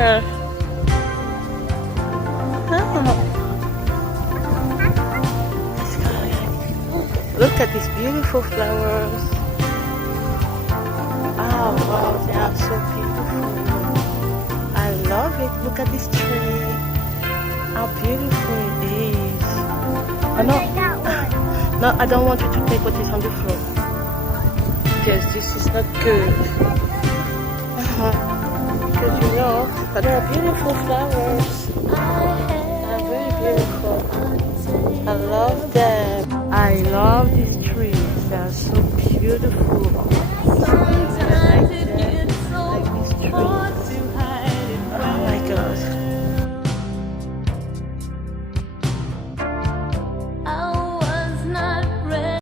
here. Oh. Look at these beautiful flowers. Oh wow, they are so beautiful. I love it. Look at this tree. How beautiful it is. No, I don't want you to take what is on the floor. Because this is not good. Because you know, but they are beautiful flowers. They're very beautiful. I love them. I love these trees. They are so beautiful.